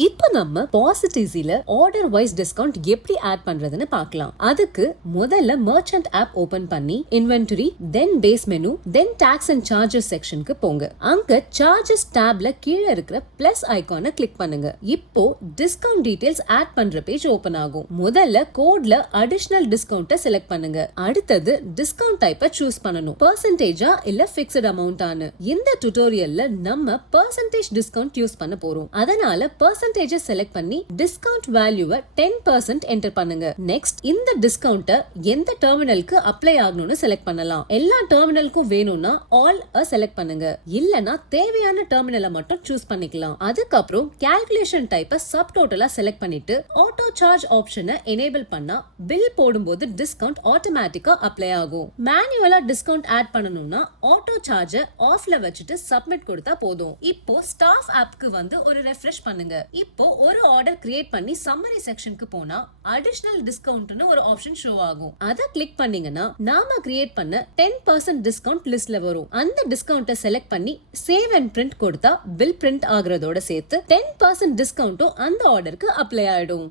இப்போ நம்ம பாசிட்டிவ்ல ஆர்டர் வைஸ் டிஸ்கவுண்ட் எப்படி ஆட் பண்றதுன்னு பார்க்கலாம். அதுக்கு முதல்ல மர்ச்சன்ட் ஆப் ஓபன் பண்ணி inventory, then base menu, then tax and charges செக்ஷனுக்கு போங்க. அங்க சார்ஜஸ் டேப்ல கீழே இருக்கிற பிளஸ் ஐகானை கிளிக் பண்ணுங்க. இப்போ டிஸ்கவுண்ட் டீடைல்ஸ் ஆட் பண்ற பேஜ் ஓபன் ஆகும். முதல்ல கோட்ல அடிஷனல் டிஸ்கவுண்ட்டை செலக்ட் பண்ணுங்க. அடுத்தது டிஸ்கவுண்ட் டைப்பை சூஸ் பண்ணணும். பெர்சன்டேஜா இல்ல பிக்ஸ்ட் அமௌண்டானு. இந்த டுட்டோரியல்ல நம்ம பெர்சன்டேஜ் டிஸ்கவுண்ட் யூஸ் பண்ண போறோம். அதனால percentage செலக்ட் பண்ணி டிஸ்கவுண்ட் வேல்யூவை 10% என்டர் பண்ணுங்க. நெக்ஸ்ட் இந்த டிஸ்கவுண்ட்டை எந்த டெர்மினலுக்கு அப்ளை ஆகணும்னு செலக்ட் பண்ணலாம். எல்லா டெர்மினலுக்கும் வேணும்னா ஆல் செலக்ட் பண்ணுங்க. இல்லனா தேவையான டெர்மினலை மட்டும் சூஸ் பண்ணிக்கலாம். அதுக்கப்புறம் கால்குலேஷன் டைப்பை சப் டோட்டலா செலக்ட் பண்ணிட்டு ஆட்டோ சார்ஜ் ஆப்ஷனை எனேபிள் பண்ணா பில் போடும்போது டிஸ்கவுண்ட் ஆட்டோமேட்டிக்கா அப்ளை ஆகும். மேனுவலா டிஸ்கவுண்ட் ஆட் பண்ணனும்னா ஆட்டோ சார்ஜை ஆஃப்ல வச்சுட்டு சப்மிட் கொடுத்தா போதும். இப்போ ஸ்டாஃப் ஆப்க்கு வந்து ஒரு ரெஃப்ரெஷ் பண்ணுங்க. இப்போ ஒரு ஆர்டர் கிரியேட் பண்ணி சம்மரி செக்ஷனுக்கு போனா அடிஷனல் டிஸ்கவுண்ட்னு ஒரு ஆப்ஷன் ஷோ ஆகும். அத கிளிக் பண்ணீங்கன்னா நாம கிரியேட் பண்ண 10% டிஸ்கவுண்ட் லிஸ்ட்ல வரும். அந்த டிஸ்கவுண்ட்டை செலக்ட் பண்ணி சேவ் அண்ட் பிரிண்ட் கொடுத்தா பில் பிரிண்ட் ஆகுறதோட சேர்த்து 10% டிஸ்கவுண்ட்டும் அந்த ஆர்டருக்கு அப்ளை ஆயிடும்.